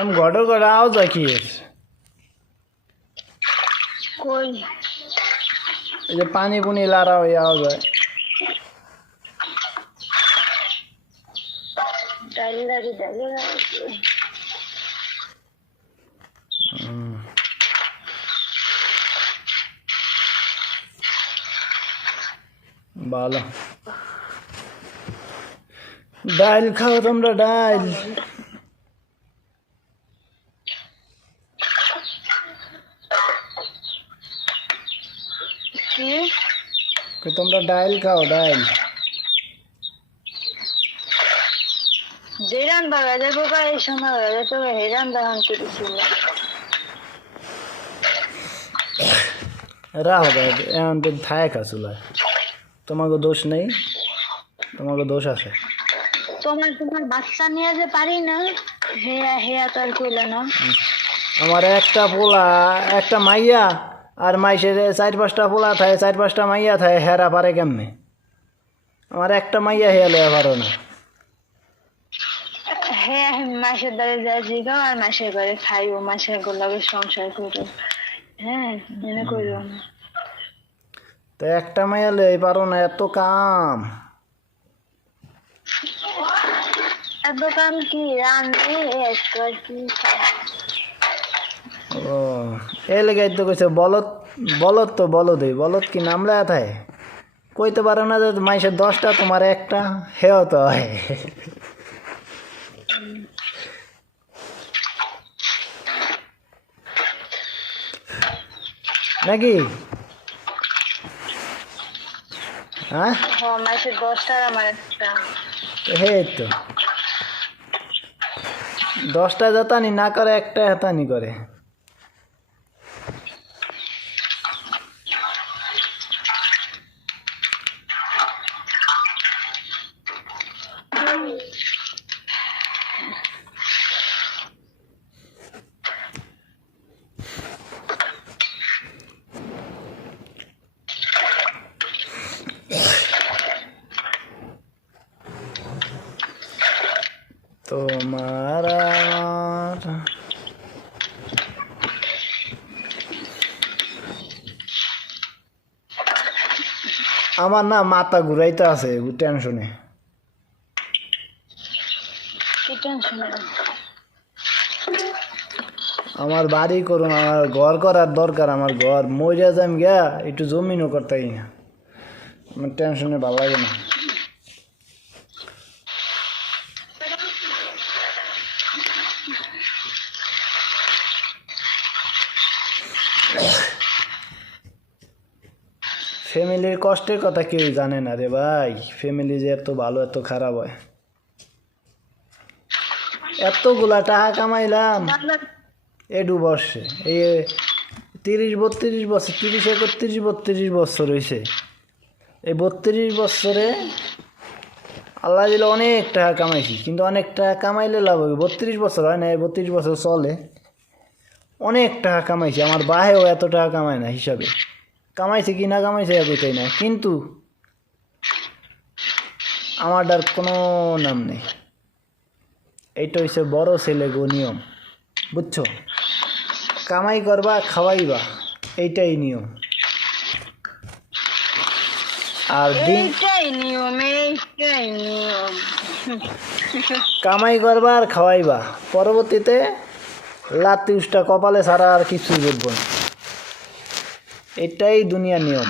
I'm gotta go out like कोई। ये पानी पुनी ला रहा हो या डाल हम्म। खाओ तुमरा डाल কি? তোমরা ডাইল খাও ডাইল। যে রান্না হয়ে যাব এই সময় হয়ে যাবে তবে হে রান্না হন করেছিল রাহো ভাই এখন তো থায় খাসুলা তোমাকে দোষ নেই তোমাকে দোষ আছে। তোমার তোমার বাচ্চা নিয়ে যে পারি না হেয়া হেয়া তো আর কইলে না। আমার একটা পোলা একটা মাইয়া আর মাইসের চার পাঁচটা পোলা থাকে চার পাঁচটা মাইয়া থাকে হেরা পারে কেমনে? আমার একটা মাইয়া হেয়া লেয়া পারো না। হ্যাঁ মাসের দ্বারে যায় জিগাও আর মাসের ঘরে খাইও মাসের গোলাপের সংসার করো হ্যাঁ করো না। তো একটা মাইয়া লেই পারো না এত কাম। এত কাম কি? রান্নে কি ও এ লেগে তো কইছে বলত বলত তো বলদ এই বলত কি নাম লেয়া থাকে কইতে পারো না যে মাইসের দশটা তোমার একটা হেও তো হয়। নাকি? হ্যাঁ? আমার একটা। হে তো। দশটা জাতানি না করে একটা হাতানি করে। তোমার আমার আমার না মাথা ঘুরাইতে আছে টেনশনে আমার বাড়ি করুন আমার ঘর করার দরকার আমার ঘর মরিয়া যাম গিয়া একটু জমিনও করতেই না আমার টেনশনে ভালো লাগে না। ফ্যামিলির কষ্টের কথা কেউ জানে না রে ভাই। ফ্যামিলি যে এত ভালো, এত খারাপ হয়। এতগুলা টাকা কামাইলাম। এডু বর্ষে। এই তিরিশ, বত্রিশ বছর, তিরিশ, একত্রিশ, বত্রিশ বছর হয়েছে এই বত্রিশ বছরে আল্লাহ দিলে অনেক টাকা কামাইছি কিন্তু অনেক টাকা কামাইলে লাভ হবে। বত্রিশ বছর হয় না বত্রিশ বছর চলে। অনেক টাকা কামাইছি, আমার বাহেও এত টাকা কামায় না হিসাবে। কামাইছে কি না কামাইছে এগোতেই না, কিন্তু আমারটার কোনো নাম নেই। এইটা হচ্ছে বড় ছেলে গো নিয়ম, বুঝছ? কামাই করবা, খাওয়াইবা, এইটাই নিয়ম। আর দিন কামাই করবা আর খাওয়াইবা। পরবর্তীতে লাতি উষ্টা কপালে সারা আর কিছুই বলব না। এটাই দুনিয়ার নিয়ম।